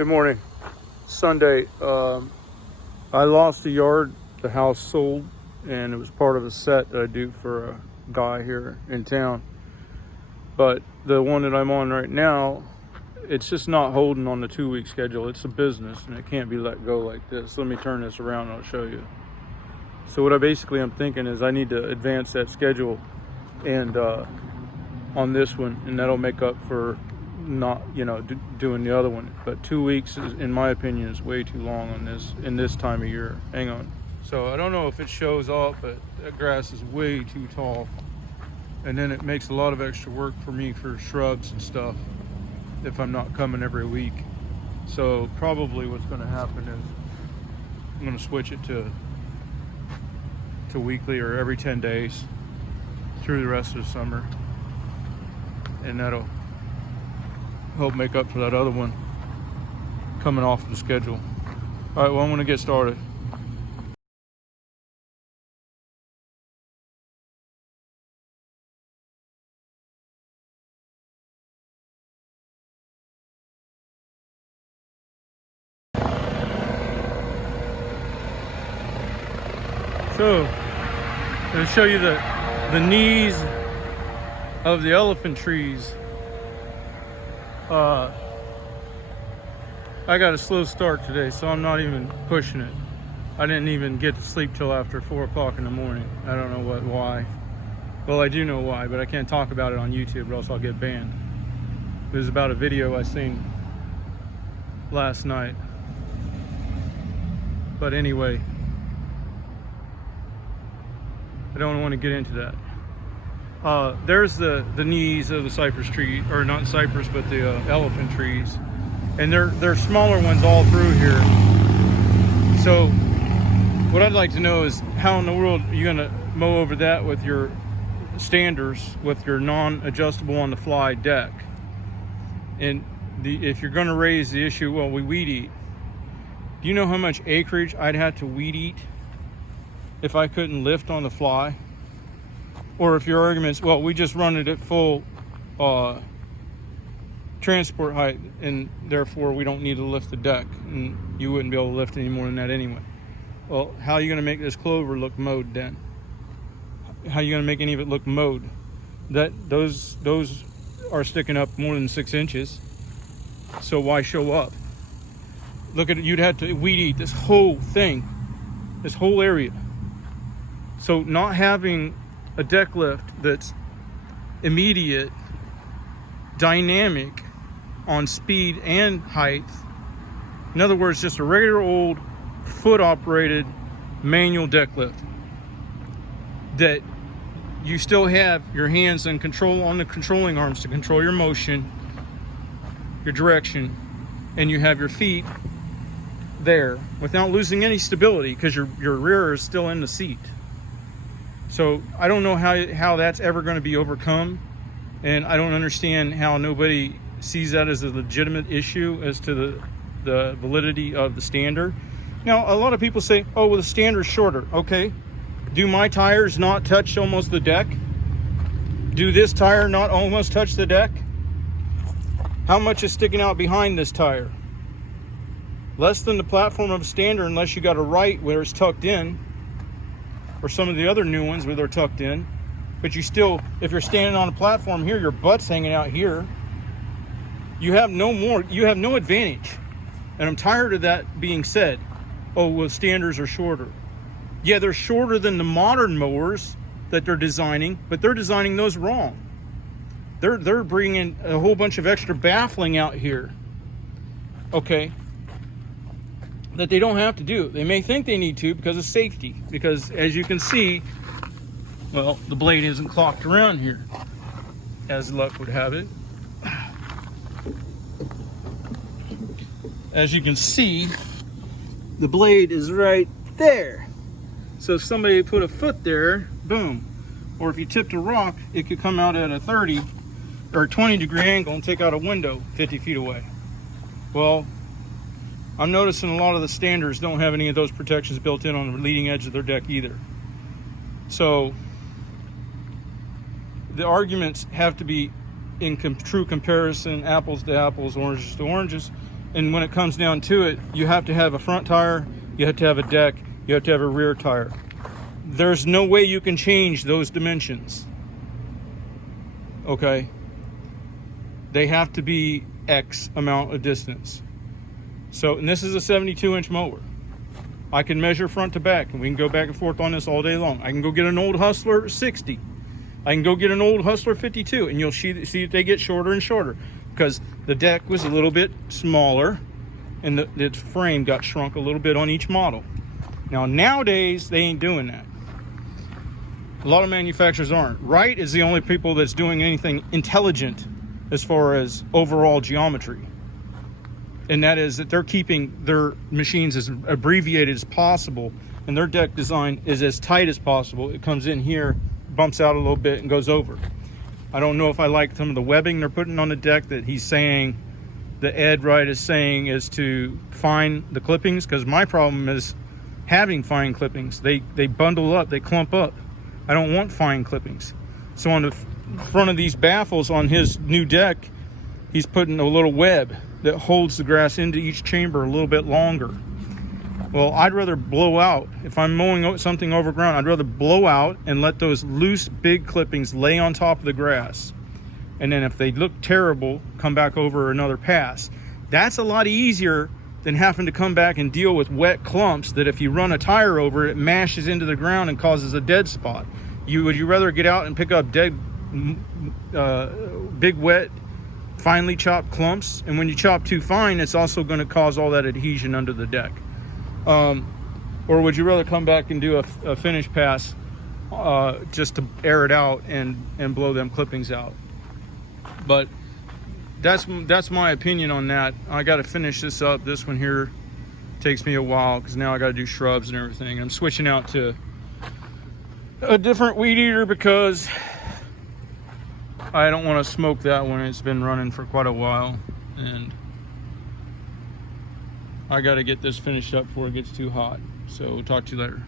Good morning. Sunday. I lost a yard. The house sold, and it was part of a set that I do for a guy here in town. But the one that I'm on right now, it's just not holding on the 2-week schedule. It's a business, and it can't be let go like this. Let me turn this around and I'll show you. So what I'm thinking is I need to advance that schedule and on this one, and that'll make up for not doing the other one. But 2 weeks is, in my opinion, is way too long on this in this time of year. Hang on. So I don't know if it shows up, but that grass is way too tall, and then it makes a lot of extra work for me for shrubs and stuff if I'm not coming every week. So probably what's going to happen is I'm going to switch it to weekly or every 10 days through the rest of the summer, and that'll help make up for that other one coming off the schedule. All right, well, I'm going to get started. So, I'm going to show you the knees of the elephant trees. I got a slow start today, so I'm not even pushing it. I didn't even get to sleep till after 4 o'clock in the morning. I don't know why. Well, I do know why, but I can't talk about it on YouTube or else I'll get banned. It was about a video I seen last night. But anyway, I don't want to get into that. There's the knees of the cypress tree, or not cypress, but the elephant trees, and they're smaller ones all through here. So what I'd like to know is how in the world are you gonna mow over that with your standers, with your non-adjustable on the fly deck? And if you're gonna raise the issue, well, we weed eat. Do you know how much acreage I'd have to weed eat if I couldn't lift on the fly? Or if your argument's, well, we just run it at full transport height, and therefore we don't need to lift the deck, and you wouldn't be able to lift any more than that anyway. Well, how are you going to make this clover look mowed then? How are you going to make any of it look mowed? Those are sticking up more than 6 inches, so why show up? Look at it, you'd have to weed eat this whole thing, this whole area. So not having a deck lift that's immediate, dynamic on speed and height, in other words, just a regular old foot operated manual deck lift that you still have your hands in control on the controlling arms to control your motion, your direction, and you have your feet there without losing any stability because your rear is still in the seat. So I don't know how that's ever going to be overcome, and I don't understand how nobody sees that as a legitimate issue as to the validity of the stander. Now, a lot of people say, oh, well, the stander's shorter. Okay, do my tires not touch almost the deck? Do this tire not almost touch the deck? How much is sticking out behind this tire? Less than the platform of a stander, unless you got a right where it's tucked in, or some of the other new ones where they're tucked in. But you still, if you're standing on a platform here, your butt's hanging out here, you have no advantage. And I'm tired of that being said. Oh, well, standers are shorter. Yeah, they're shorter than the modern mowers that they're designing, but they're designing those wrong. They're bringing a whole bunch of extra baffling out here, okay, that they don't have to do. They may think they need to because of safety, because as you can see, well, the blade isn't clocked around here, as luck would have it. As you can see, the blade is right there. So if somebody put a foot there, boom. Or if you tipped a rock, it could come out at a 30 or 20 degree angle and take out a window 50 feet away. Well, I'm noticing a lot of the standers don't have any of those protections built in on the leading edge of their deck either. So the arguments have to be in true comparison, apples to apples, oranges to oranges. And when it comes down to it, you have to have a front tire, you have to have a deck, you have to have a rear tire. There's no way you can change those dimensions. Okay? They have to be X amount of distance. So, and this is a 72-inch mower. I can measure front to back, and we can go back and forth on this all day long. I can go get an old Hustler 60. I can go get an old Hustler 52, and you'll see that they get shorter and shorter because the deck was a little bit smaller and the frame got shrunk a little bit on each model. Now, nowadays, they ain't doing that. A lot of manufacturers aren't. Wright is the only people that's doing anything intelligent as far as overall geometry. And that is that they're keeping their machines as abbreviated as possible, and their deck design is as tight as possible. It comes in here, bumps out a little bit, and goes over. I don't know if I like some of the webbing they're putting on the deck that he's saying, the Ed Wright is saying, is to fine the clippings, because my problem is having fine clippings. They bundle up, they clump up. I don't want fine clippings. So on the front of these baffles on his new deck, he's putting a little web that holds the grass into each chamber a little bit longer. Well, I'd rather blow out. If I'm mowing something over ground, I'd rather blow out and let those loose, big clippings lay on top of the grass. And then if they look terrible, come back over another pass. That's a lot easier than having to come back and deal with wet clumps that if you run a tire over it, it mashes into the ground and causes a dead spot. Would you rather get out and pick up dead, big, wet, finely chopped clumps? And when you chop too fine, it's also going to cause all that adhesion under the deck. Or would you rather come back and do a finish pass just to air it out and blow them clippings out? But that's my opinion on that. I got to finish this up. This one here takes me a while because now I got to do shrubs and everything. I'm switching out to a different weed eater because I don't want to smoke that one. It's been running for quite a while, and I got to get this finished up before it gets too hot. So we'll talk to you later.